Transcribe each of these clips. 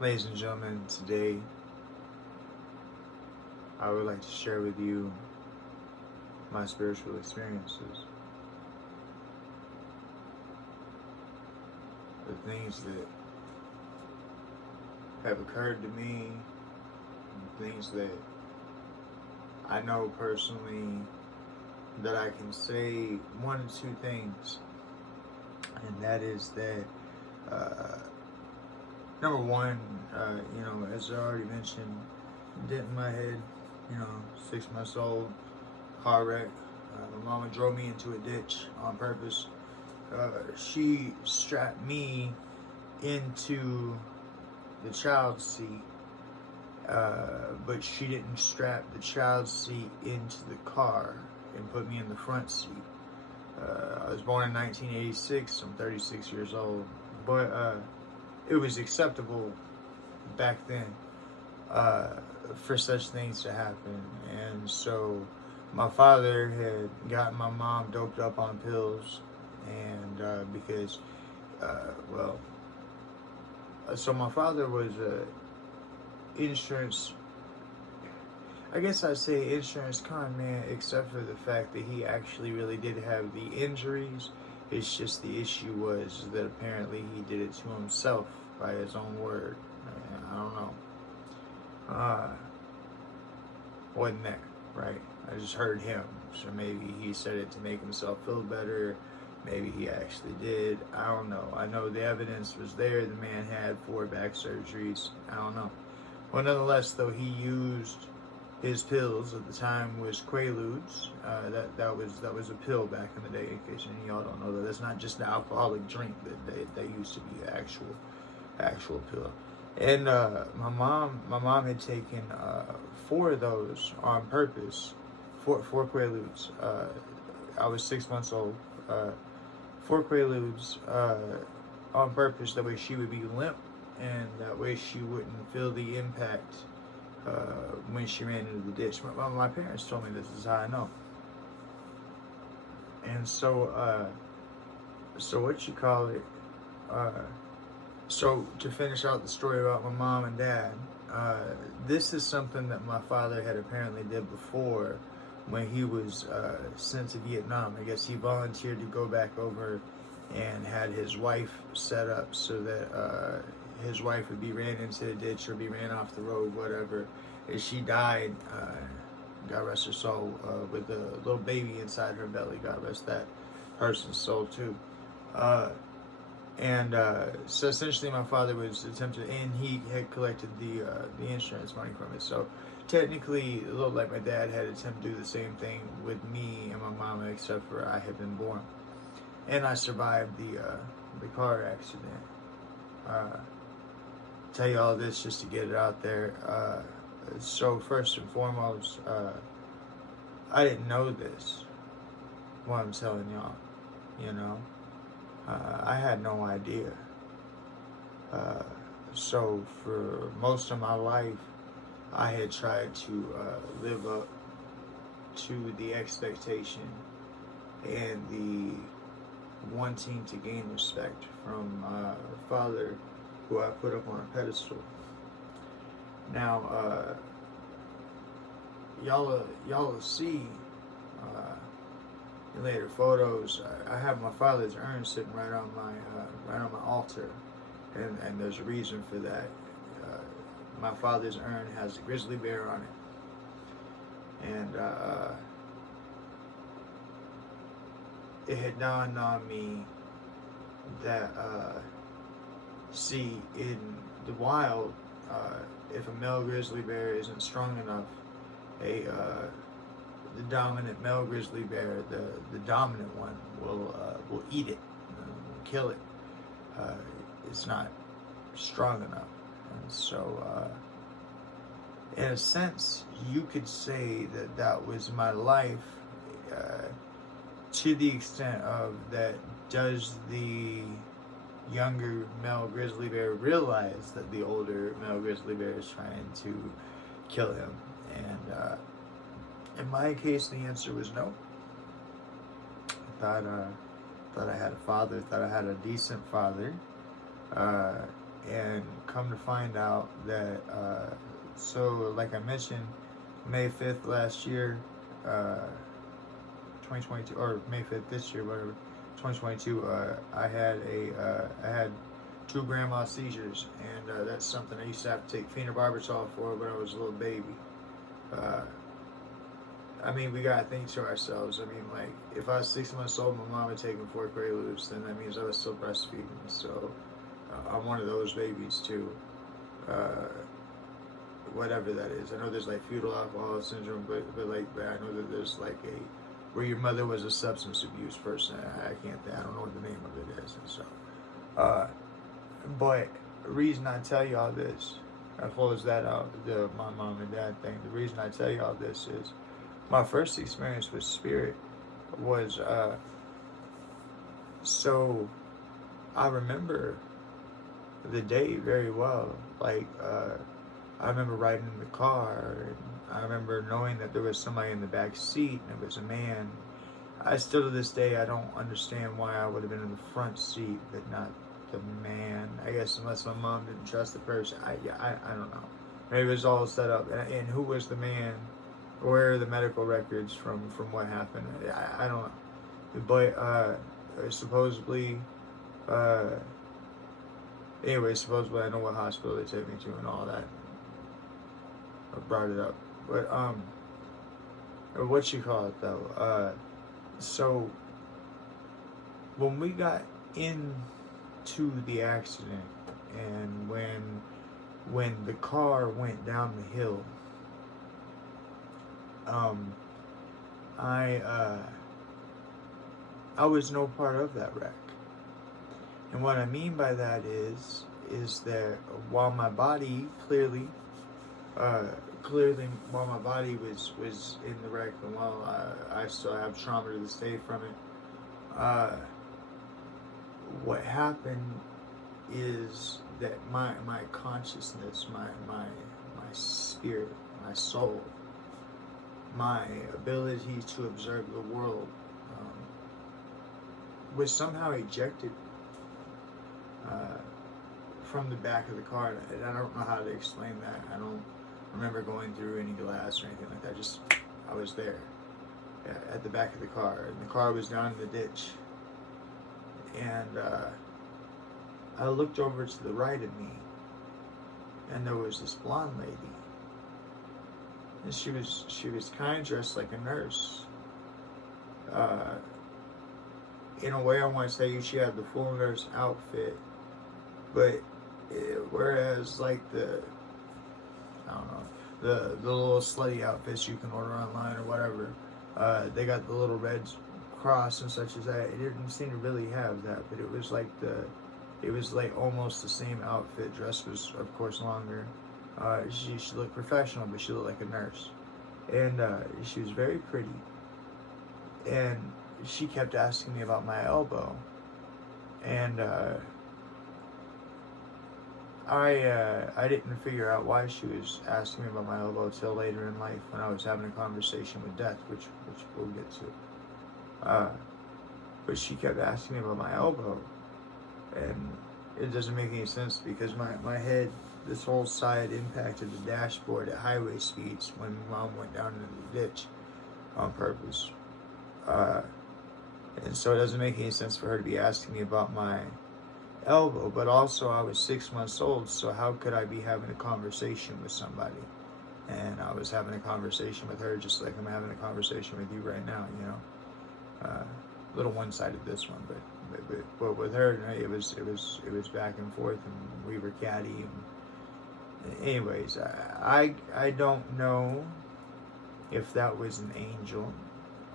Ladies and gentlemen, today I would like to share with you my spiritual experiences. The things that have occurred to me, things that I know personally, that I can say one or two things, and that is that number one, as I already mentioned, dent in my head, 6 months old, car wreck. My mama drove me into a ditch on purpose. She strapped me into the child's seat, but she didn't strap the child's seat into the car and put me in the front seat. I was born in 1986. I'm 36 years old, but it was acceptable back then for such things to happen. And so my father had gotten my mom doped up on pills, and because, so my father was a insurance, I guess I'd say insurance con man, except for the fact that he actually really did have the injuries. It's just the issue was that apparently he did it to himself by his own word. I don't know. Wasn't there, right? I just heard him. So maybe he said it to make himself feel better. Maybe he actually did. I don't know. I know the evidence was there. The man had 4 back surgeries. I don't know. Well, nonetheless, though, he used his pills at the time was Quaaludes. That was a pill back in the day. In case any of y'all don't know that's not just an alcoholic drink. That used to be an actual pill. And my mom had taken 4 of those on purpose. 4 Quaaludes. I was 6 months old. 4 Quaaludes on purpose. That way she would be limp, and that way she wouldn't feel the impact when she ran into the ditch. My parents told me this is how I know. And so, what you call it? So to finish out the story about my mom and dad, this is something that my father had apparently did before when he was sent to Vietnam. I guess he volunteered to go back over and had his wife set up so that his wife would be ran into the ditch or be ran off the road, whatever. And she died, God rest her soul, with a little baby inside her belly. God rest that person's soul too. So essentially my father was attempting, and he had collected the insurance money from it. So technically, a little like my dad had attempted to do the same thing with me and my mama, except for I had been born. And I survived the car accident. Tell you all this just to get it out there. So first and foremost, I didn't know this. What I'm telling y'all, I had no idea. So for most of my life, I had tried to live up to the expectation and the wanting to gain respect from my father, who I put up on a pedestal. Now, y'all will see in later photos. I have my father's urn sitting right on my altar, and there's a reason for that. My father's urn has a grizzly bear on it, and it had dawned on me that see, in the wild, if a male grizzly bear isn't strong enough, the dominant male grizzly bear, the dominant one, will eat it, kill it. It's not strong enough. And so, in a sense, you could say that was my life, to the extent of that. Does the younger male grizzly bear realize that the older male grizzly bear is trying to kill him? And in my case, the answer was no. I thought thought I had a father, thought I had a decent father, and come to find out that, so like I mentioned, May 5th last year, 2022, or May 5th this year, whatever, 2022, I had two grandma seizures, and that's something I used to have to take phenobarbital for when I was a little baby. I mean, we gotta think to ourselves. I mean, like, if I was 6 months old, my mom had taken 4 Quaaludes, then that means I was still breastfeeding. So, I'm one of those babies too. Whatever that is. I know there's like fetal alcohol syndrome, but I know that there's like where your mother was a substance abuse person. I don't know what the name of it is. And so, but the reason I tell you all this, I close that out, my mom and dad thing. The reason I tell you all this is my first experience with spirit was, so I remember the day very well. Like, I remember riding in the car, and I remember knowing that there was somebody in the back seat, and it was a man. I still to this day, I don't understand why I would have been in the front seat, but not the man. I guess unless my mom didn't trust the person. I don't know. Maybe it was all set up. And who was the man? Where are the medical records from what happened? I don't know. But supposedly, anyway, supposedly I know what hospital they took me to and all that. I brought it up. But, what you call it though? So, when we got into the accident and when the car went down the hill, I was no part of that wreck. And what I mean by that is that while my body clearly while my body was in the wreck, and while I still have trauma to this day from it, what happened is that my consciousness, my spirit, my soul, my ability to observe the world was somehow ejected from the back of the car. And I don't know how to explain that. I don't remember going through any glass or anything like that. Just, I was there at the back of the car, and the car was down in the ditch. And I looked over to the right of me, and there was this blonde lady. And she was kind of dressed like a nurse. In a way, I want to say she had the full nurse outfit, but whereas like I don't know, the little slutty outfits you can order online or whatever, they got the little red cross and such as that. It didn't seem to really have that, but it was like almost the same outfit. Dress was of course longer. She looked professional, but she looked like a nurse, and she was very pretty. And she kept asking me about my elbow, and I didn't figure out why she was asking me about my elbow until later in life when I was having a conversation with Death, which we'll get to. But she kept asking me about my elbow, and it doesn't make any sense because my head, this whole side impacted the dashboard at highway speeds when Mom went down into the ditch on purpose. And so it doesn't make any sense for her to be asking me about my elbow, but also I was 6 months old, so how could I be having a conversation with somebody? And I was having a conversation with her just like I'm having a conversation with you right now, you know. A little one-sided this one, but with her, it was back and forth, and we were catty. And anyways, I don't know if that was an angel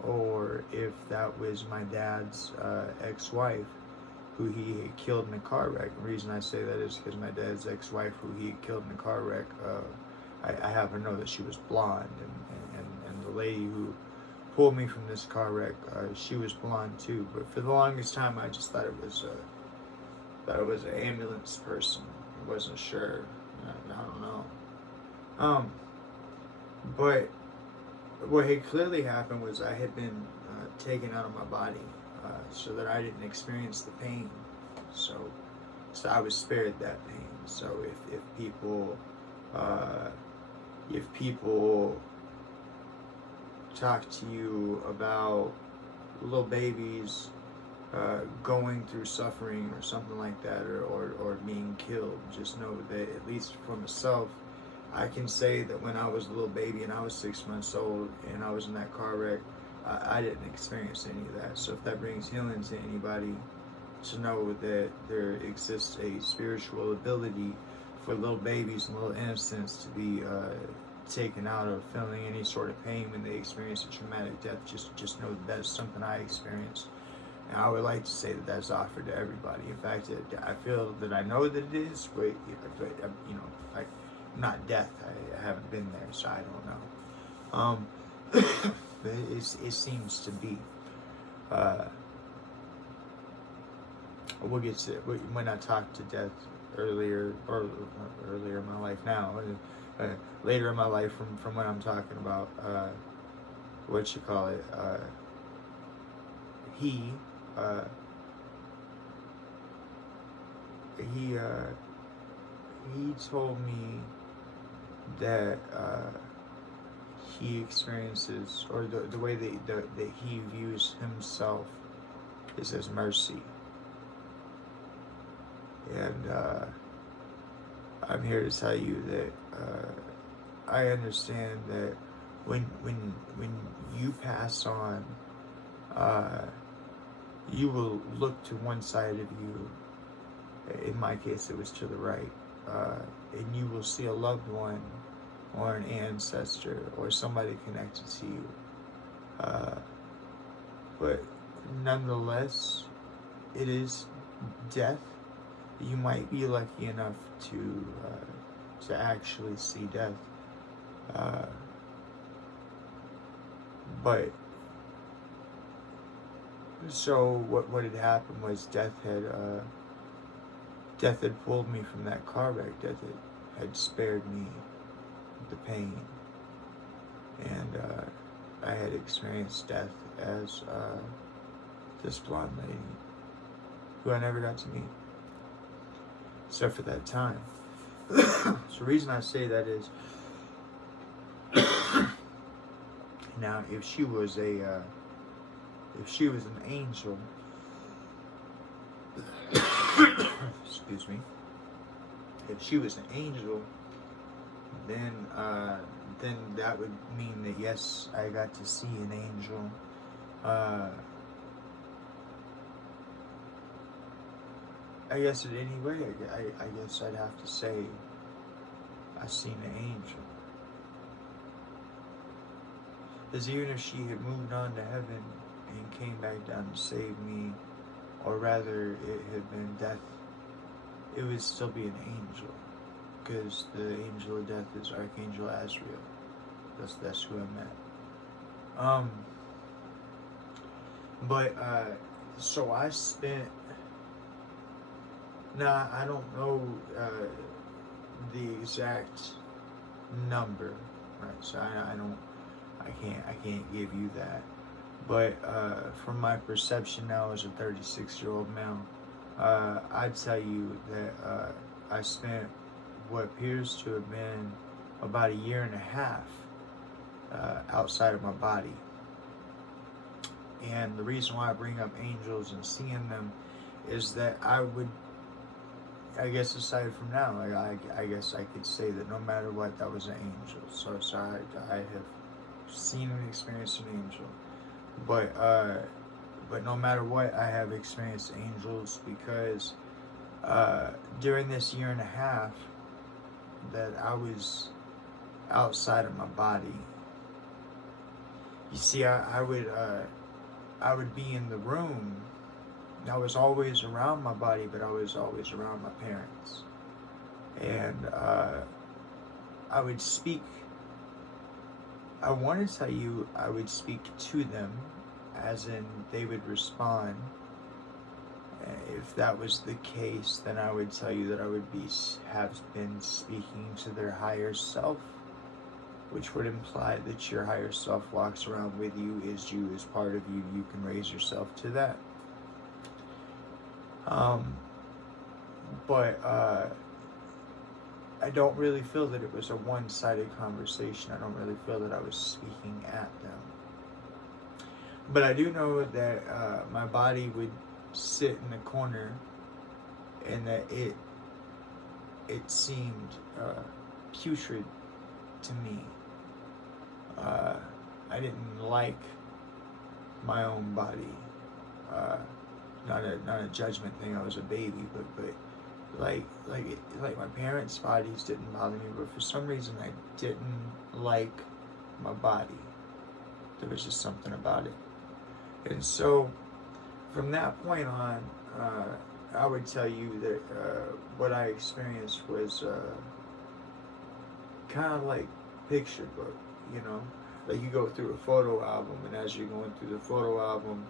or if that was my dad's ex-wife who he had killed in a car wreck. The reason I say that is because my dad's ex-wife who he had killed in a car wreck, I happen to know that she was blonde, and the lady who pulled me from this car wreck, she was blonde too. But for the longest time, I just thought it was an ambulance person. I wasn't sure. I don't know. But what had clearly happened was I had been taken out of my body so that I didn't experience the pain. So I was spared that pain. So if people talk to you about little babies going through suffering or something like that, or being killed, just know that, at least for myself, I can say that when I was a little baby and I was 6 months old and I was in that car wreck, I didn't experience any of that. So if that brings healing to anybody, to know that there exists a spiritual ability for little babies and little innocents to be taken out of feeling any sort of pain when they experience a traumatic death, just know that is something I experienced. And I would like to say that that's offered to everybody. In fact, I feel that I know that it is, but you know, like, not death. I haven't been there, so I don't know. But it seems to be. We'll get to it. When I talked to death earlier in my life now, later in my life from what I'm talking about, what you call it, he told me that he experiences, or the way that he views himself is as mercy. And I'm here to tell you that I understand that when you pass on, you will look to one side of you. In my case, it was to the right, and you will see a loved one or an ancestor or somebody connected to you. But nonetheless, it is death. You might be lucky enough to actually see death, but so what had happened was death had pulled me from that car wreck. Death had spared me the pain, and I had experienced death as this blonde lady who I never got to meet, except for that time. So the reason I say that is, now if she was an angel, excuse me, if she was an angel, then that would mean that yes, I got to see an angel. I guess in any way, I guess I'd have to say I seen an angel. Because even if she had moved on to heaven and came back down to save me, or rather it had been death, it would still be an angel. Because the angel of death is Archangel Azrael. That's who I met. But so I spent. Now I don't know the exact number, right? So I can't give you that. But from my perception now as a 36-year-old male, I'd tell you that I spent what appears to have been about a year and a half outside of my body. And the reason why I bring up angels and seeing them is that I guess aside from now, I guess I could say that no matter what, that was an angel. So I have seen and experienced an angel. But no matter what, I have experienced angels, because during this year and a half that I was outside of my body, you see, I would be in the room. I was always around my body, but I was always around my parents. And I would speak. I want to tell you, I would speak to them, as in they would respond. If that was the case, then I would tell you that I would have been speaking to their higher self, which would imply that your higher self walks around with you, is you, is part of you. You can raise yourself to that. Um, but I don't really feel that it was a one-sided conversation. I don't really feel that I was speaking at them. But I do know that my body would sit in the corner, and that it seemed putrid to me. I didn't like my own body. Not a judgment thing. I was a baby, but like my parents' bodies didn't bother me, but for some reason I didn't like my body. There was just something about it. And so from that point on, I would tell you that what I experienced was kind of like picture book, you know? Like you go through a photo album, and as you're going through the photo album,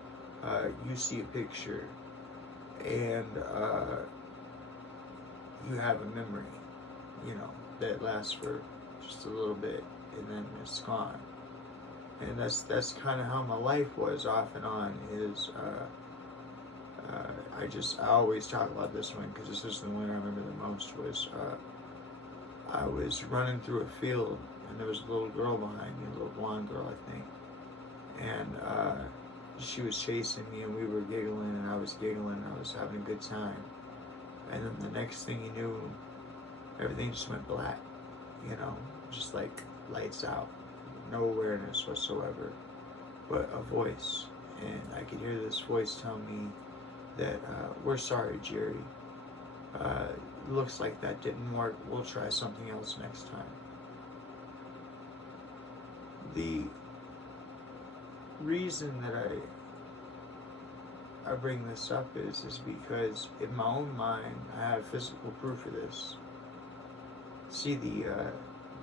you see a picture, and you have a memory, you know, that lasts for just a little bit, and then it's gone. And that's kind of how my life was off and on. Is I always talk about this one because this is the one I remember the most. Was I was running through a field, and there was a little girl behind me, a little blonde girl, I think, and she was chasing me, and we were giggling, and I was giggling, and I was having a good time. And then the next thing you knew, everything just went black, you know, just like lights out, no awareness whatsoever, but a voice. And I could hear this voice tell me that we're sorry, Jerry. Looks like that didn't work. We'll try something else next time. The reason that I bring this up is because in my own mind I have physical proof of this. See, the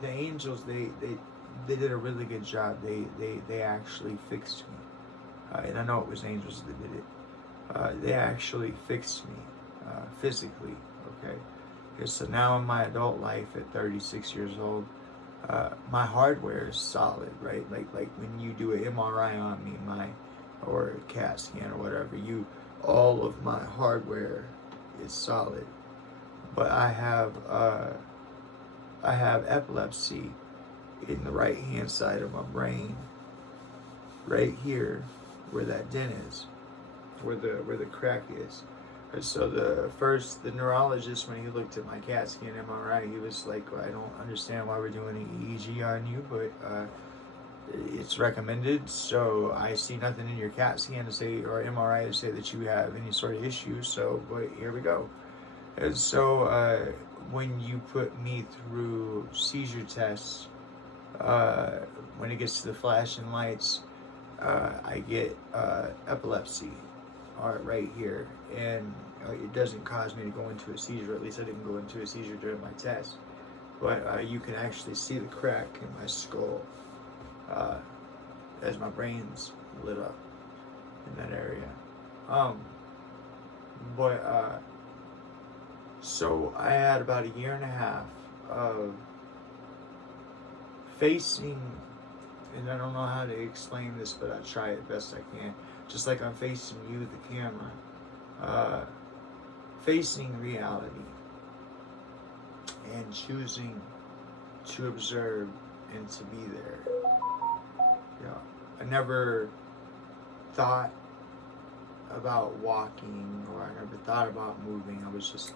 angels, they did a really good job. They actually fixed me, and I know it was angels that did it. They actually fixed me physically. Okay, so now in my adult life at 36 years old, my hardware is solid, right? Like when you do an MRI on me, or a CAT scan or whatever, all of my hardware is solid. But I have epilepsy in the right hand side of my brain, right here, where that dent is, where the crack is. And so the neurologist, when he looked at my CAT scan MRI, he was like, well, I don't understand why we're doing an EEG on you, but it's recommended. So I see nothing in your CAT scan to say, or MRI to say that you have any sort of issue. So, but here we go. And so when you put me through seizure tests, when it gets to the flashing lights, I get epilepsy right here, and it doesn't cause me to go into a seizure. At least I didn't go into a seizure during my test, but you can actually see the crack in my skull as my brain's lit up in that area. So I had about a year and a half of facing, and I don't know how to explain this, but I'll try it best I can. Just like I'm facing you, the camera, facing reality and choosing to observe and to be there. You know, I never thought about walking, or I never thought about moving. I was just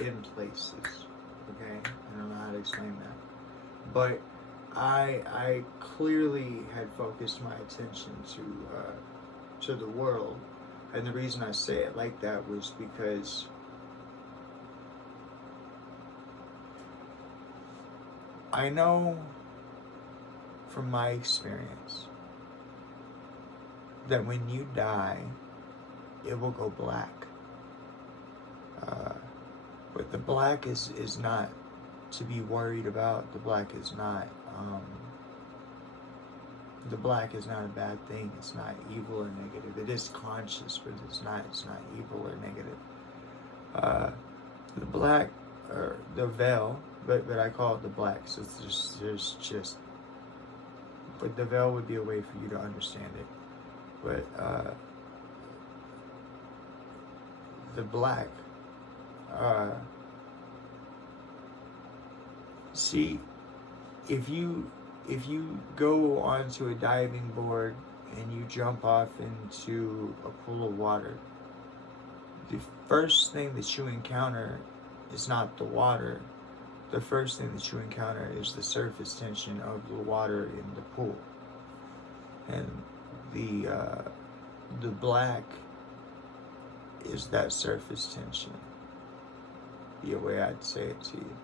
in places. Okay, I don't know how to explain that, but I clearly had focused my attention to the world, and the reason I say it like that was because I know from my experience that when you die, it will go black. But the black is not to be worried about. The black is not a bad thing. It's not evil or negative. It is conscious, but it's not evil or negative. The black, or the veil, but I call it the black. So there's just, but the veil would be a way for you to understand it. But the black. See, if you go onto a diving board and you jump off into a pool of water, the first thing that you encounter is not the water. The first thing that you encounter is the surface tension of the water in the pool. And the black is that surface tension. Be a way I'd say it to you.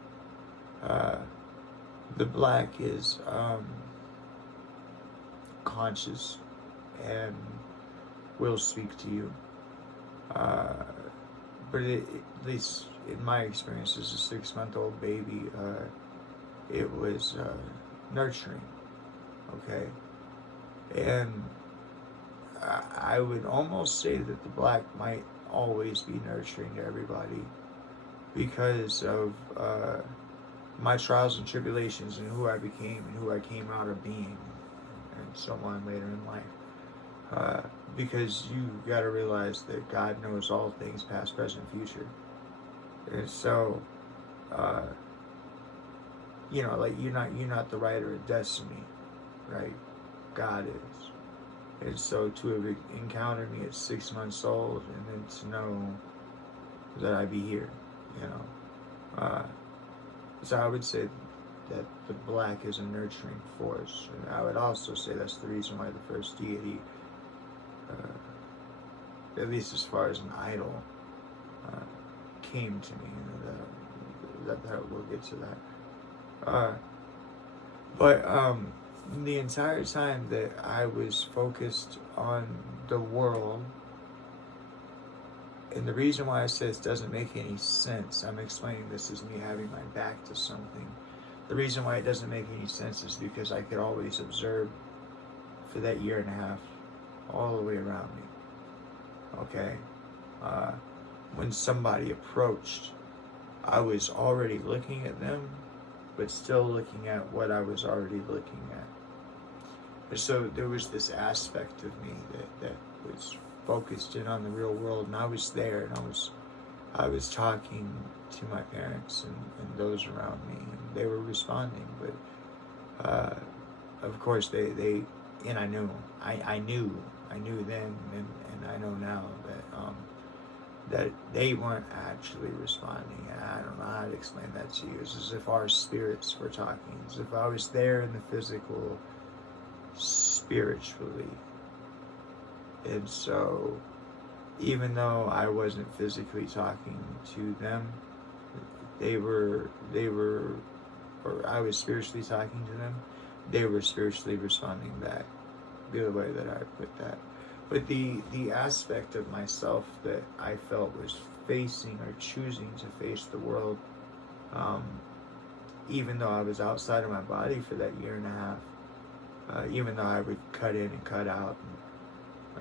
The black is conscious and will speak to you. But at least in my experience as a 6-month-old baby, it was nurturing, okay? And I would almost say that the black might always be nurturing to everybody because of my trials and tribulations and who I became and who I came out of being and so on later in life. Because you got to realize that God knows all things, past, present, future. And so, like you're not the writer of destiny, right? God is. And so to have encountered me at 6 months old and then to know that I'd be here, so I would say that the black is a nurturing force. And I would also say that's the reason why the first deity, at least as far as an idol, came to me. That we'll get to that. But the entire time that I was focused on the world, and the reason why I say this doesn't make any sense, I'm explaining this as me having my back to something. The reason why it doesn't make any sense is because I could always observe for that year and a half all the way around me. Okay? When somebody approached, I was already looking at them, but still looking at what I was already looking at. So there was this aspect of me that was focused in on the real world, and I was there, and I was talking to my parents and those around me, and they were responding, but of course they and I knew then, and I know now that they weren't actually responding. And I don't know how to explain that to you. It's as if our spirits were talking, as if I was there in the physical, spiritually. And so, even though I wasn't physically talking to them, or I was spiritually talking to them, they were spiritually responding back. The other way that I put that. But the aspect of myself that I felt was facing or choosing to face the world, even though I was outside of my body for that year and a half, even though I would cut in and cut out.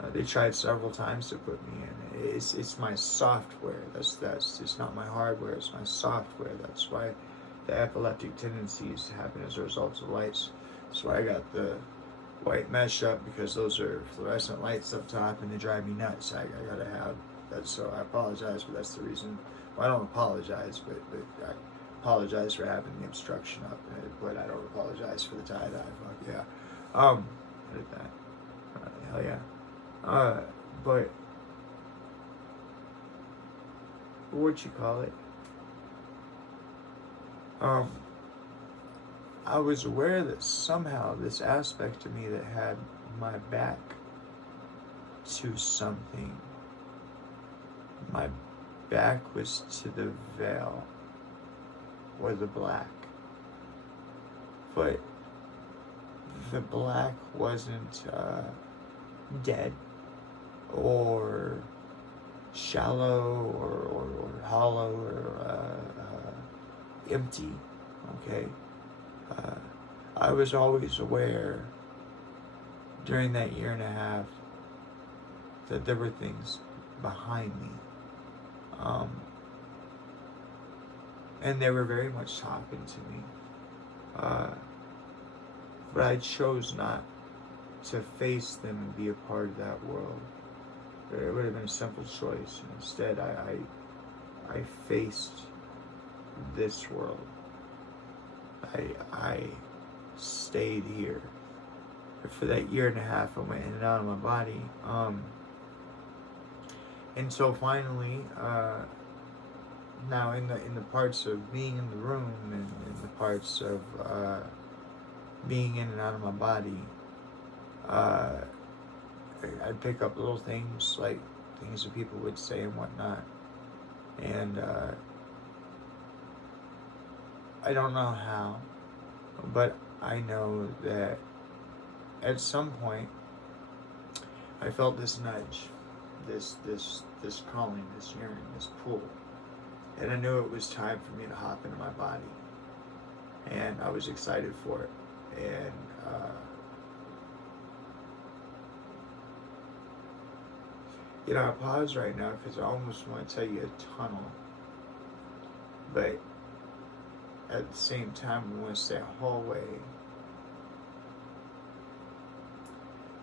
And, they tried several times to put me in. It's my software. That's it's not my hardware. It's my software. That's why the epileptic tendencies happen as a result of lights. That's why I got the white mesh up, because those are fluorescent lights up top and they drive me nuts. I gotta have that. So I apologize, but that's the reason. Well, I don't apologize, but I apologize for having the obstruction up, but I don't apologize for the tie-dye. Fuck yeah. Edit that. Hell yeah. But what you call it? I was aware that somehow this aspect of me that had my back to something, my back was to the veil or the black. But the black wasn't dead or shallow or hollow or empty, okay? I was always aware during that year and a half that there were things behind me. And they were very much talking to me. But I chose not to face them and be a part of that world. It would have been a simple choice. Instead, I faced this world. I stayed here. For that year and a half, I went in and out of my body. And so finally, now in the parts of being in the room and in the parts of being in and out of my body, I'd pick up little things like things that people would say and whatnot. And I don't know how, but I know that at some point I felt this nudge, this calling, this yearning, this pull. And I knew it was time for me to hop into my body. And I was excited for it. And I pause right now because I almost want to tell you a tunnel. But at the same time, I want to say a hallway.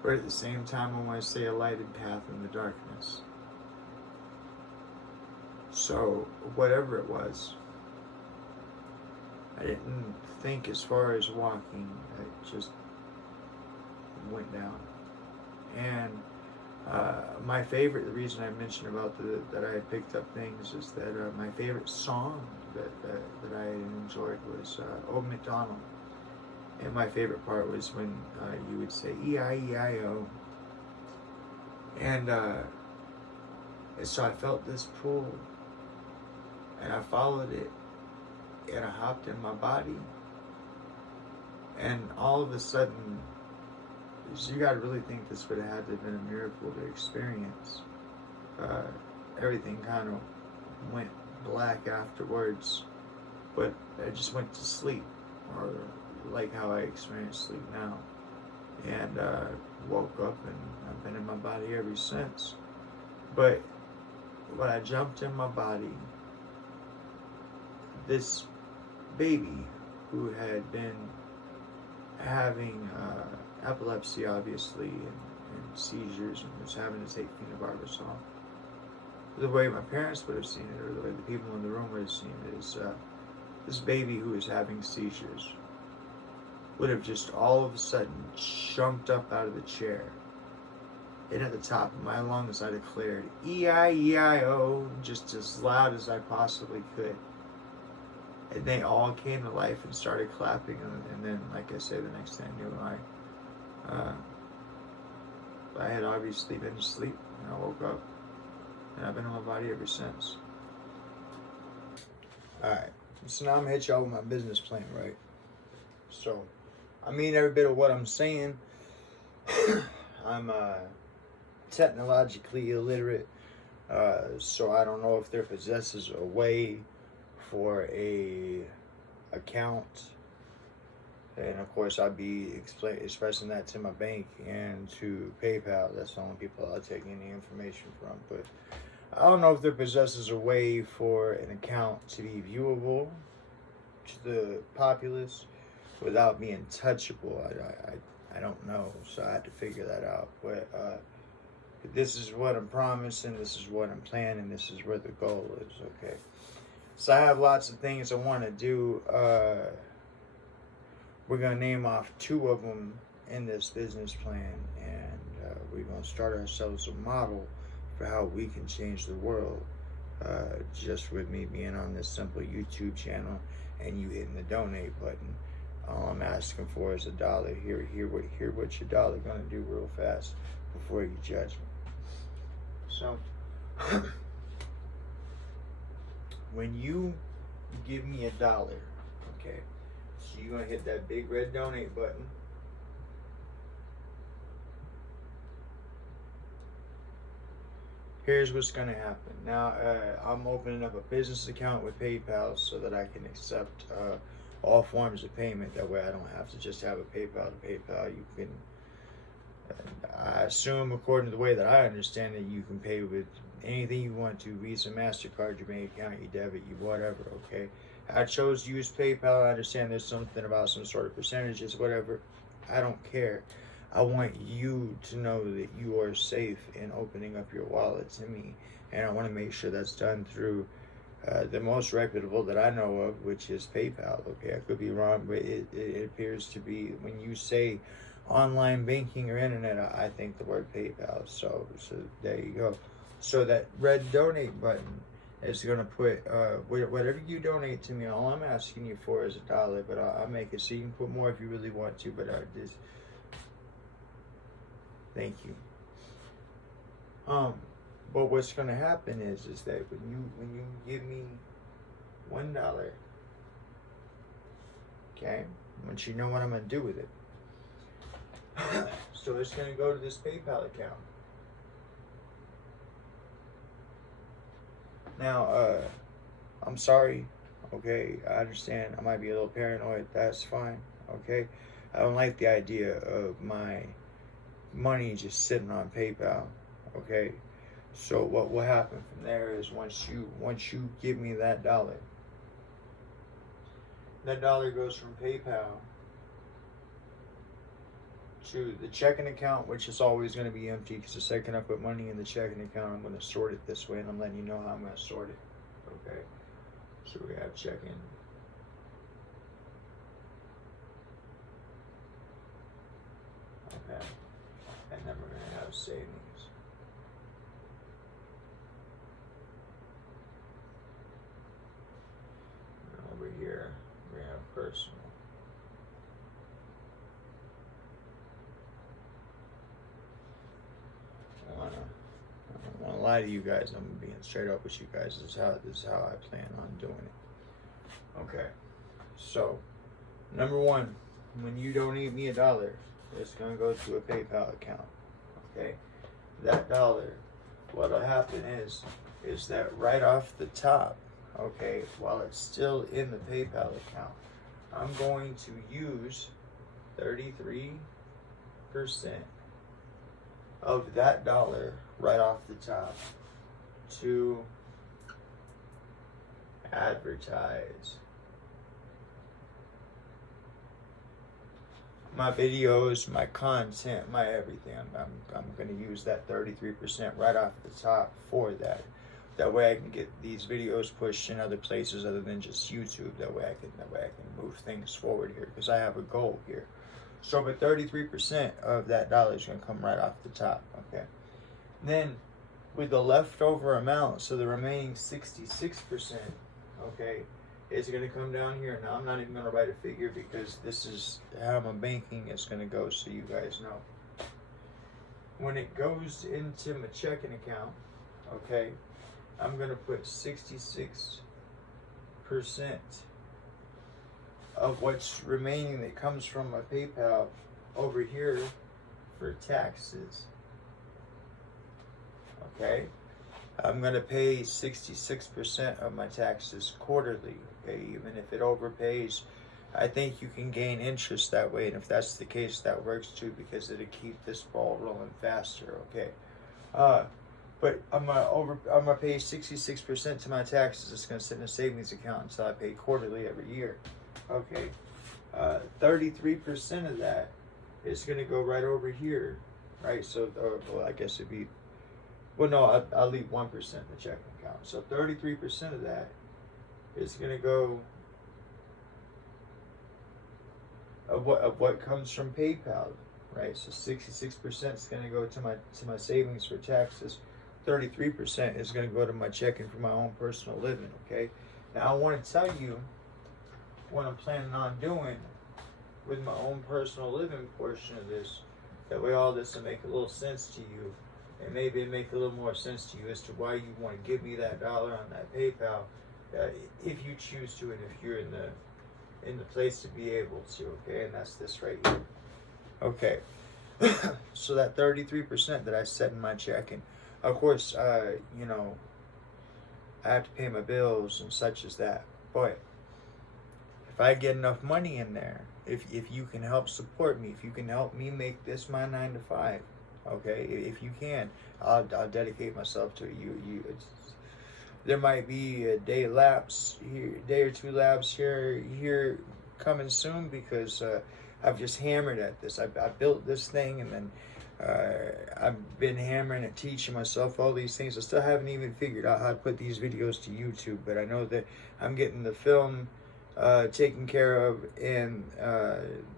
But at the same time, I want to say a lighted path in the darkness. So, whatever it was, I didn't think as far as walking. I just went down. And my favorite, the reason I mentioned about that I had picked up things is that my favorite song that I enjoyed was Old MacDonald. And my favorite part was when you would say E-I-E-I-O. And so I felt this pull. And I followed it. And I hopped in my body. And all of a sudden, so you gotta really think this would have had to have been a miracle to experience. Everything kind of went black afterwards. But I just went to sleep. Or like how I experience sleep now. And woke up and I've been in my body ever since. But when I jumped in my body, this baby who had been having epilepsy, obviously, and seizures, and was having to take phenobarbital. The way my parents would have seen it, or the way the people in the room would have seen it, is this baby who was having seizures would have just all of a sudden jumped up out of the chair. And at the top of my lungs, I declared E-I-E-I-O just as loud as I possibly could. And they all came to life and started clapping. And then, like I say, the next thing I knew, I had obviously been asleep. And I woke up. And I've been in my body ever since. Alright. So now I'm going to hit y'all with my business plan, right? So, I mean every bit of what I'm saying. I'm technologically illiterate. So I don't know if there possesses a way for a account, and of course I'll be expressing that to my bank and to PayPal. That's the only people I'll take any information from. But I don't know if there possesses a way for an account to be viewable to the populace without being touchable. I don't know, so I had to figure that out. But this is what I'm promising, this is what I'm planning, this is where the goal is, okay? So I have lots of things I want to do. We're going to name off 2 of them in this business plan, and we're going to start ourselves a model for how we can change the world, just with me being on this simple YouTube channel and you hitting the donate button. All I'm asking for is $1. Hear what your dollar going to do real fast before you judge me. So when you give me $1, okay, so you're going to hit that big red donate button. Here's what's going to happen. Now, I'm opening up a business account with PayPal so that I can accept all forms of payment. That way I don't have to just have a PayPal to PayPal. You can, I assume, according to the way that I understand it, you can pay with anything you want to, Visa, MasterCard, your bank account, your debit, you whatever, okay? I chose to use PayPal. I understand there's something about some sort of percentages, whatever. I don't care. I want you to know that you are safe in opening up your wallet to me. And I want to make sure that's done through the most reputable that I know of, which is PayPal. Okay, I could be wrong, but it appears to be, when you say online banking or internet, I think the word PayPal. So there you go. So that red donate button is going to put whatever you donate to me. All I'm asking you for is $1, but I'll make it so you can put more if you really want to. But just thank you. But what's going to happen is that when you give me $1, okay, I want you to know what I'm going to do with it. So it's going to go to this PayPal account. Now, I'm sorry, okay, I understand I might be a little paranoid, that's fine, okay? I don't like the idea of my money just sitting on PayPal, okay? So what will happen from there is once you give me that dollar goes from PayPal to the checking account, which is always going to be empty, because the second I put money in the checking account, I'm going to sort it this way, and I'm letting you know how I'm going to sort it. Okay, so we have checking. Okay, and then we're going to have savings. And over here, we have personal. I don't want to lie to you guys. I'm being straight up with you guys. This is how I plan on doing it. Okay. So, number one, when you donate me $1, it's gonna go to a PayPal account. Okay. That dollar, what'll happen is that right off the top, okay, while it's still in the PayPal account, I'm going to use 33% of that dollar right off the top to advertise my videos, my content, my everything. I'm going to use that 33% right off the top for that. That way I can get these videos pushed in other places other than just YouTube. That way I can move things forward here, because I have a goal here. So, but 33% of that dollar is going to come right off the top, okay? Then, with the leftover amount, so the remaining 66%, okay, is going to come down here. Now, I'm not even going to write a figure, because this is how my banking is going to go, so you guys know. When it goes into my checking account, okay, I'm going to put 66% of what's remaining that comes from my PayPal over here for taxes. Okay? I'm going to pay 66% of my taxes quarterly. Okay? Even if it overpays, I think you can gain interest that way. And if that's the case, that works too, because it'll keep this ball rolling faster. Okay? But I'm gonna pay 66% to my taxes. It's going to sit in a savings account until I pay quarterly every year. Okay, 33% of that is going to go right over here, right? So, well, I guess it'd be, well, no, I'll leave 1% in the checking account. So 33% of that is going to go of what comes from PayPal, right? So 66% is going to go to my savings for taxes. 33% is going to go to my checking for my own personal living. Okay, now I want to tell you what I'm planning on doing with my own personal living portion of this. That way all this will make a little sense to you, and maybe it make a little more sense to you as to why you want to give me that dollar on that PayPal, if you choose to, and if you're in the place to be able to. Okay, and that's this right here. Okay, so that 33% that I set in my checking, of course, you know, I have to pay my bills and such as that, but if I get enough money in there, if you can help support me, if you can help me make this my 9 to 5, okay, if you can, I'll dedicate myself to you. There might be a day or two lapse here coming soon, because I've just hammered at this. I built this thing, and then I've been hammering and teaching myself all these things. I still haven't even figured out how to put these videos to YouTube, but I know that I'm getting the film taken care of, and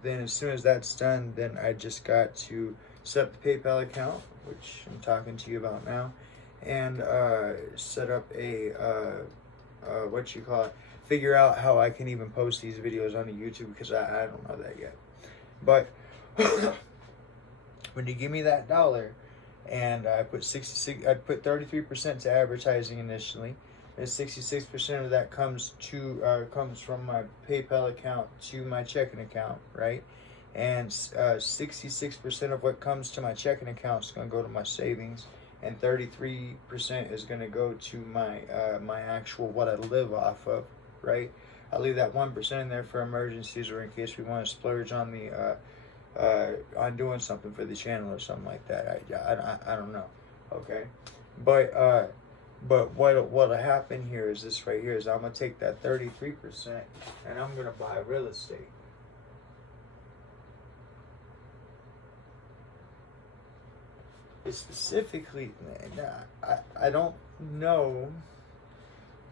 then as soon as that's done, then I just got to set up the PayPal account, which I'm talking to you about now, and set up a what you call it, figure out how I can even post these videos onto YouTube, because I don't know that yet. But when you give me that dollar, and I put 33% to advertising initially, and 66% of that comes from my PayPal account to my checking account, right? And 66% of what comes to my checking account is going to go to my savings, and 33% is going to go to my my actual what I live off of, right? I leave that 1% in there for emergencies, or in case we want to splurge on the on doing something for the channel or something like that. I don't know, okay? But what'll happen here is this right here, is I'm gonna take that 33% and I'm gonna buy real estate. It's specifically, I don't know,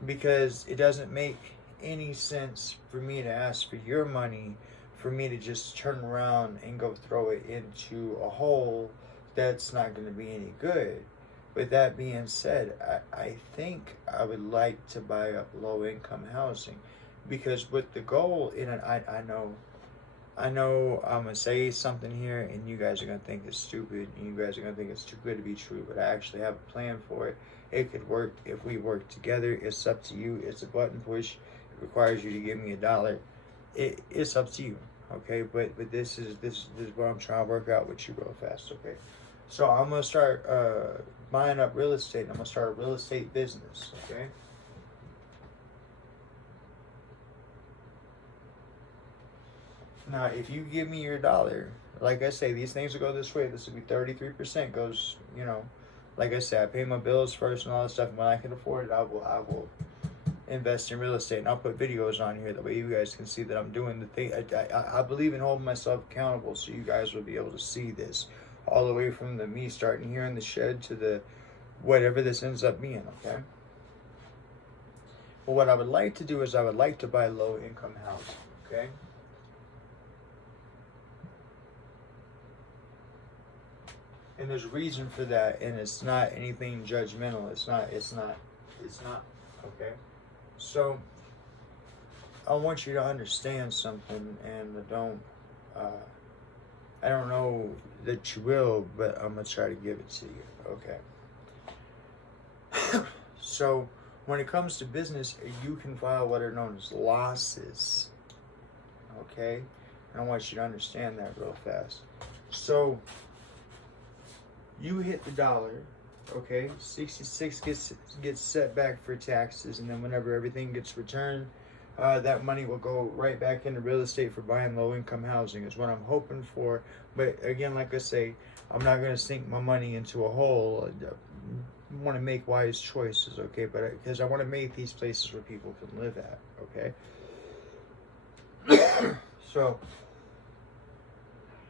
because it doesn't make any sense for me to ask for your money, for me to just turn around and go throw it into a hole that's not going to be any good. With that being said, I think I would like to buy up low-income housing, because with the goal in it, I know I'm going to say something here, and you guys are going to think it's stupid, and you guys are going to think it's too good to be true, but I actually have a plan for it. It could work if we work together. It's up to you. It's a button push. It requires you to give me $1. It's up to you, okay? But this is what I'm trying to work out with you real fast, okay? So I'm going to start buying up real estate. I'm going to start a real estate business, okay? Now, if you give me your $1, like I say, these things will go this way. This will be 33% goes, you know, like I said, I pay my bills first and all that stuff. And when I can afford it, I will invest in real estate, and I'll put videos on here. That way you guys can see that I'm doing the thing. I believe in holding myself accountable, so you guys will be able to see this all the way from the me starting here in the shed to the whatever this ends up being, okay? But what I would like to do is I would like to buy low-income housing, okay? And there's a reason for that, and it's not anything judgmental. It's not, okay? So, I want you to understand something, and I don't know that you will, but I'm going to try to give it to you, okay? So, when it comes to business, you can file what are known as losses, okay? And I want you to understand that real fast. So, you hit the $1, okay? 66 gets set back for taxes, and then whenever everything gets returned, that money will go right back into real estate for buying low-income housing is what I'm hoping for. But again, like I say, I'm not going to sink my money into a hole. I want to make wise choices, okay? But because I want to make these places where people can live at, okay? So,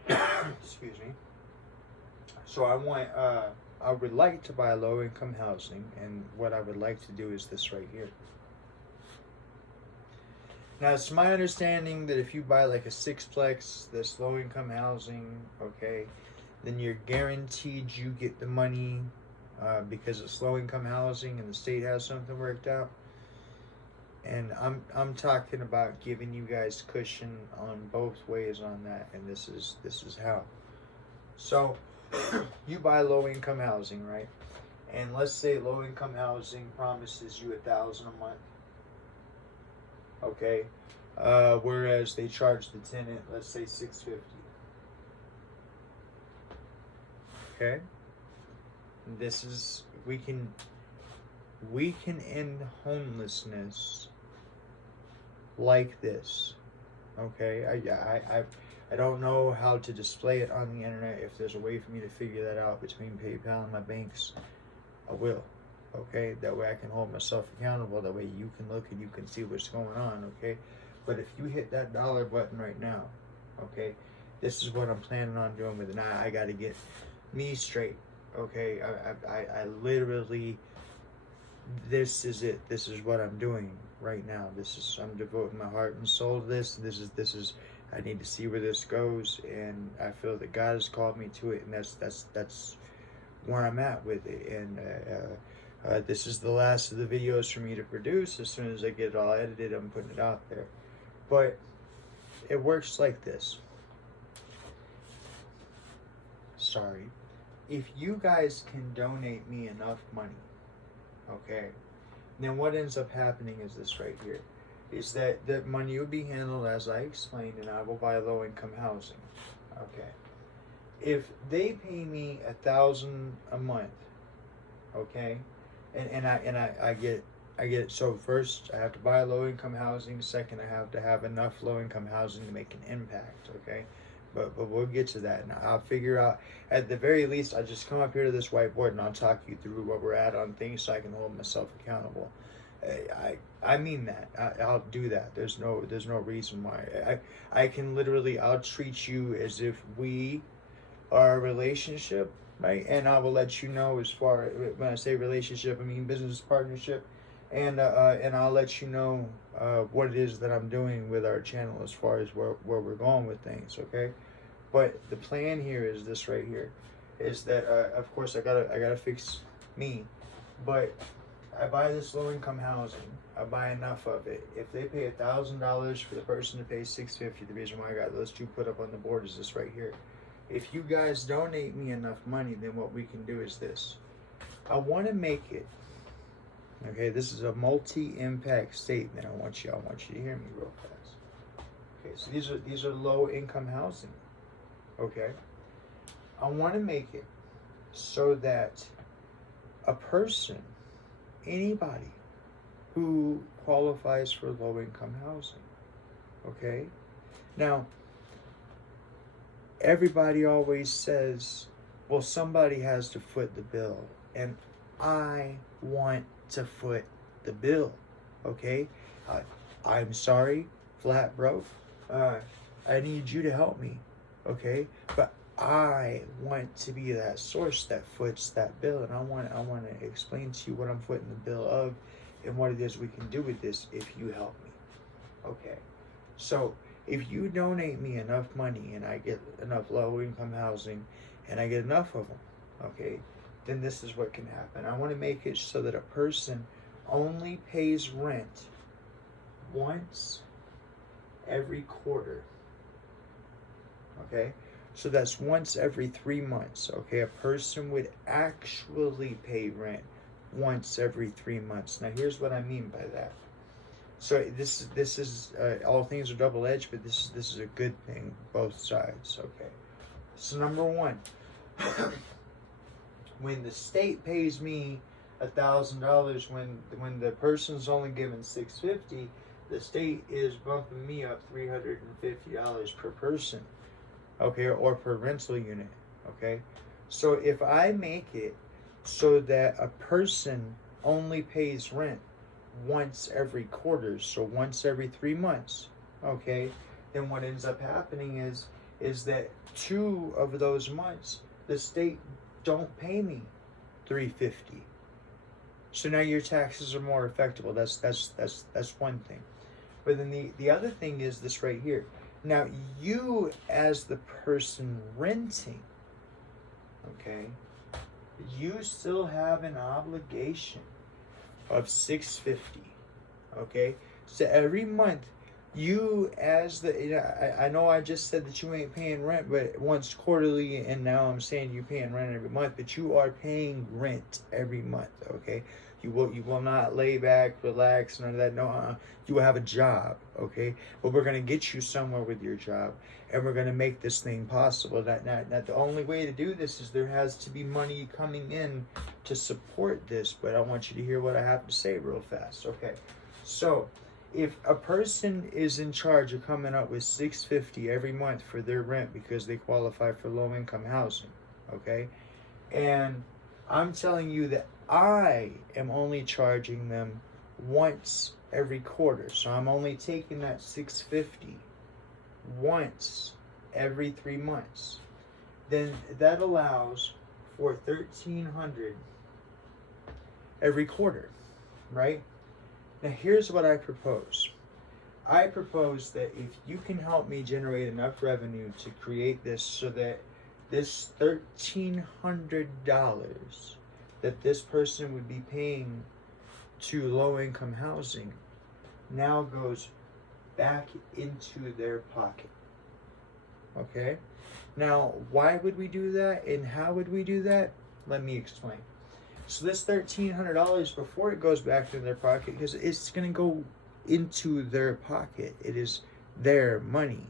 excuse me. So I would like to buy low-income housing, and what I would like to do is this right here. Now, it's my understanding that if you buy like a sixplex that's low-income housing, okay, then you're guaranteed you get the money because it's low-income housing and the state has something worked out. And I'm talking about giving you guys cushion on both ways on that, and this is how. So, you buy low-income housing, right? And let's say low-income housing promises you $1,000 a month, okay? Whereas they charge the tenant, let's say $650. Okay? This is we can end homelessness like this. Okay? I don't know how to display it on the internet. If there's a way for me to figure that out between PayPal and my banks, I will. Okay? That way I can hold myself accountable. That way you can look and you can see what's going on. Okay? But if you hit that $1 button right now, okay, this is what I'm planning on doing with it. Now I got to get me straight. Okay, I literally, this is it. This is what I'm doing right now. I'm devoting my heart and soul to this. This is, I need to see where this goes, and I feel that God has called me to it, and that's where I'm at with it. And this is the last of the videos for me to produce. As soon as I get it all edited, I'm putting it out there. But it works like this. Sorry. If you guys can donate me enough money, okay, then what ends up happening is this right here, is that the money will be handled as I explained, and I will buy low-income housing. Okay. If they pay me $1,000 a month, okay, and I get, so first I have to buy low-income housing. Second, I have to have enough low-income housing to make an impact. Okay. But we'll get to that, and I'll figure out, at the very least, I'll just come up here to this whiteboard and I'll talk you through where we're at on things so I can hold myself accountable. I mean that. I'll do that. There's no reason why. I can literally, I'll treat you as if we are a relationship, right? And I will let you know, as far, when I say relationship, I mean business partnership. And I'll let you know what it is that I'm doing with our channel as far as where we're going with things, okay? But the plan here is this right here, is that of course I gotta fix me, but I buy this low income housing. I buy enough of it. If they pay $1,000 for the person to pay $650, the reason why I got those two put up on the board is this right here. If you guys donate me enough money, then what we can do is this. I want to make it. Okay, this is a multi-impact statement. I want you to hear me real fast. Okay, so these are low-income housing. Okay, I want to make it so that a person, anybody who qualifies for low-income housing, okay. Now, everybody always says, well, somebody has to foot the bill, and I want to foot the bill, okay? I'm sorry, flat broke. I need you to help me, okay? But I want to be that source that foots that bill, and I want to explain to you what I'm footing the bill of and what it is we can do with this if you help me, okay? So if you donate me enough money and I get enough low-income housing and I get enough of them, okay, then this is what can happen. I want to make it so that a person only pays rent once every quarter. Okay? So that's once every 3 months. Okay? A person would actually pay rent once every 3 months. Now here's what I mean by that. So this is all things are double-edged, but this is a good thing, both sides. Okay? So number one, when the state pays me $1,000, when the person's only given $650, the state is bumping me up $350 per person, okay, or per rental unit, okay. So if I make it so that a person only pays rent once every quarter, so once every 3 months, okay, then what ends up happening is that 2 of those months the state don't pay me $350. So now your taxes are more effective. That's one thing. But then the other thing is this right here. Now you as the person renting, okay, you still have an obligation of $650. Okay? So every month you as the, I know I just said that you ain't paying rent but once quarterly, and now I'm saying you're paying rent every month, but you are paying rent every month, okay? You will not lay back, relax, none of that. No, you will have a job, okay? But we're gonna get you somewhere with your job, and we're gonna make this thing possible. That the only way to do this is there has to be money coming in to support this. But I want you to hear what I have to say real fast, okay? So if a person is in charge of coming up with $650 every month for their rent because they qualify for low-income housing, okay? And I'm telling you that I am only charging them once every quarter. So I'm only taking that $650 once every 3 months, then that allows for $1,300 every quarter, right? Now here's what I propose. I propose that if you can help me generate enough revenue to create this, so that this $1,300 that this person would be paying to low-income housing now goes back into their pocket. Okay? Now, why would we do that and how would we do that? Let me explain. So this $1,300, before it goes back into their pocket, because it's going to go into their pocket, it is their money.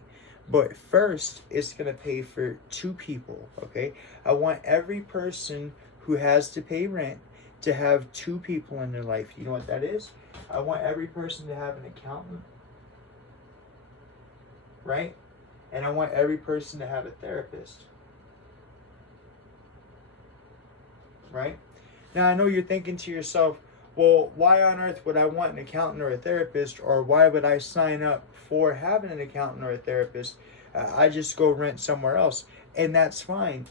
But first, it's going to pay for 2 people, okay? I want every person who has to pay rent to have 2 people in their life. You know what that is? I want every person to have an accountant, right? And I want every person to have a therapist, right? Now, I know you're thinking to yourself, well, why on earth would I want an accountant or a therapist, or why would I sign up for having an accountant or a therapist? I just go rent somewhere else, and that's fine.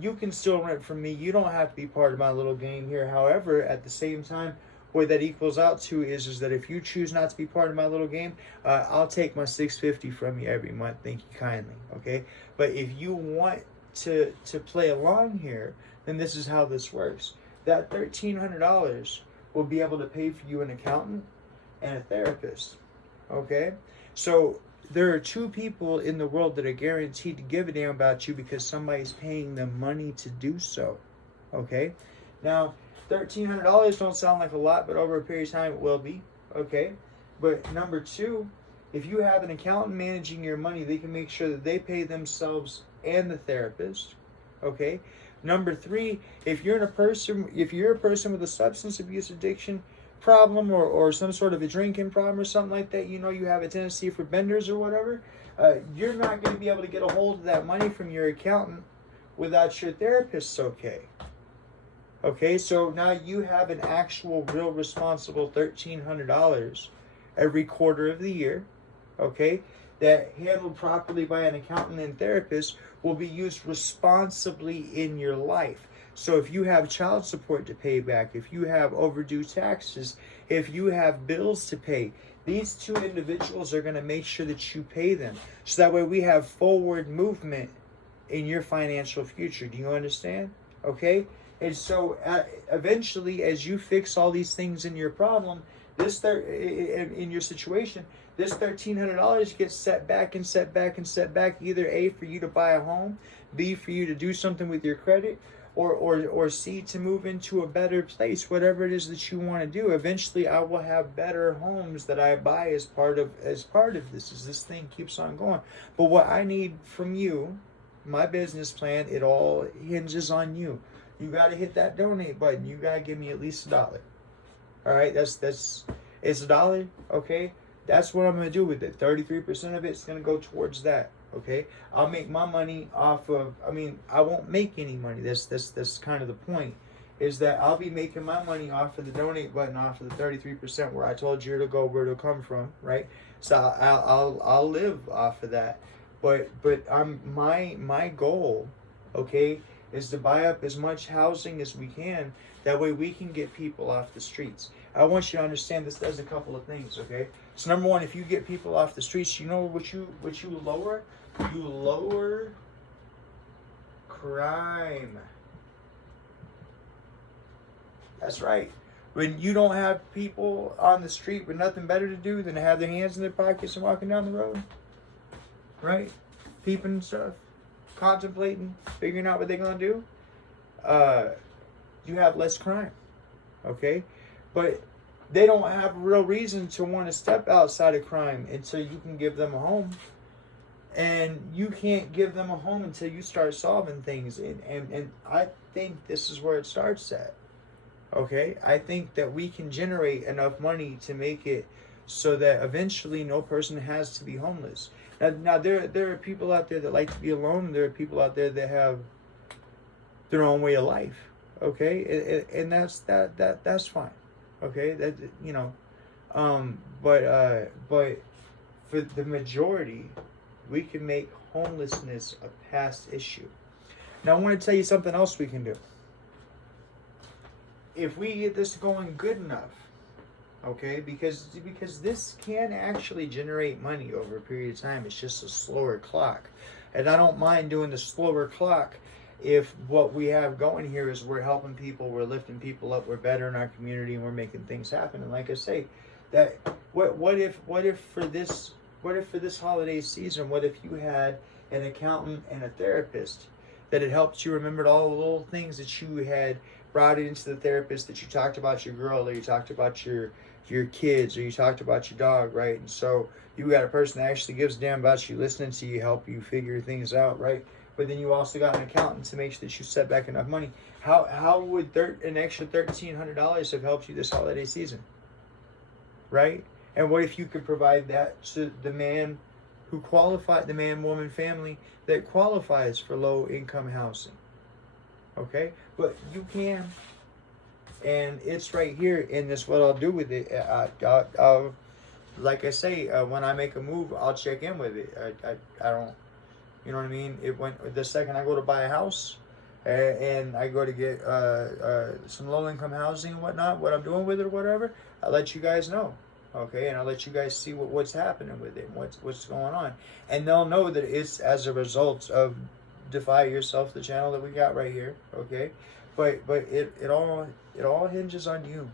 You can still rent from me. You don't have to be part of my little game here. However, at the same time, what that equals out to is that if you choose not to be part of my little game, I'll take my $650 from you every month. Thank you kindly. Okay, but if you want to play along here, then this is how this works. That $1,300 will be able to pay for you an accountant and a therapist. Okay, so there are 2 people in the world that are guaranteed to give a damn about you because somebody's paying them money to do so. Okay, now $1,300 don't sound like a lot, but over a period of time it will be. Okay, but number 2, if you have an accountant managing your money, they can make sure that they pay themselves and the therapist. Okay. Number 3, if you're a person with a substance abuse addiction problem, or some sort of a drinking problem or something like that, you know you have a tendency for benders or whatever, you're not going to be able to get a hold of that money from your accountant without your therapist's okay. Okay, so now you have an actual, real, responsible $1,300 every quarter of the year, okay, that handled properly by an accountant and therapist will be used responsibly in your life. So if you have child support to pay back, if you have overdue taxes, if you have bills to pay, these 2 individuals are going to make sure that you pay them. So that way we have forward movement in your financial future. Do you understand? Okay? And so eventually, as you fix all these things in your problem, in your situation, this $1,300 gets set back and set back and set back, either A, for you to buy a home, B, for you to do something with your credit, or C, to move into a better place, whatever it is that you want to do. Eventually, I will have better homes that I buy as part of this, as this thing keeps on going. But what I need from you, my business plan, it all hinges on you. You got to hit that donate button. You got to give me at least $1. All right, it's $1, okay? That's what I'm going to do with it. 33% of it's going to go towards that, okay? I'll make my money off of, I won't make any money. That's kind of the point, is that I'll be making my money off of the donate button, off of the 33% where I told you to go, where to come from, right? So I'll live off of that. But my goal, okay, is to buy up as much housing as we can. That way we can get people off the streets. I want you to understand this does a couple of things, okay? So number 1, if you get people off the streets, you know what you lower? You lower crime. That's right. When you don't have people on the street with nothing better to do than to have their hands in their pockets and walking down the road, right? Peeping stuff, contemplating, figuring out what they're going to do, you have less crime, okay? But they don't have a real reason to want to step outside of crime until you can give them a home. And you can't give them a home until you start solving things. And I think this is where it starts at, okay? I think that we can generate enough money to make it so that eventually no person has to be homeless. Now there are people out there that like to be alone. There are people out there that have their own way of life, okay? And that's fine, okay? That, you know, but for the majority, We can make homelessness a past issue. Now I want to tell you something else we can do. If we get this going good enough, okay, because this can actually generate money over a period of time. It's just a slower clock. And I don't mind doing the slower clock if what we have going here is we're helping people, we're lifting people up, we're better in our community, and we're making things happen. And like I say, that what if for this holiday season, what if you had an accountant and a therapist that had helped you remembered all the little things that you had brought into the therapist, that you talked about your girl, or you talked about your kids, or you talked about your dog, right? And so you got a person that actually gives a damn about you, listening to you, help you figure things out, right? But then you also got an accountant to make sure that you set back enough money. How would an extra $1,300 have helped you this holiday season, right? And what if you could provide that to the man who qualified, the man, woman, family that qualifies for low income housing? Okay, but you can, and it's right here in this. What I'll do with it, I'll like I say, when I make a move, I'll check in with it. I don't, you know what I mean? It went the second I go to buy a house, and I go to get some low income housing and whatnot. What I'm doing with it or whatever, I'll let you guys know. Okay, and I'll let you guys see what's happening with it, and what's going on, and they'll know that it's as a result of Defy Yourself, the channel that we got right here. Okay, but it all hinges on you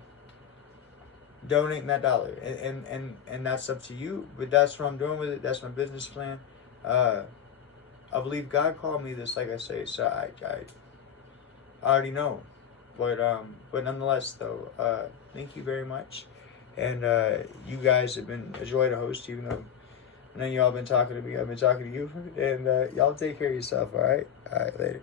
donating that dollar, and that's up to you. But that's what I'm doing with it. That's my business plan. I believe God called me this, like I say, so I already know. But nonetheless, though, thank you very much. And you guys have been a joy to host, even though I know y'all been talking to me. I've been talking to you. And y'all take care of yourself, all right? All right, later.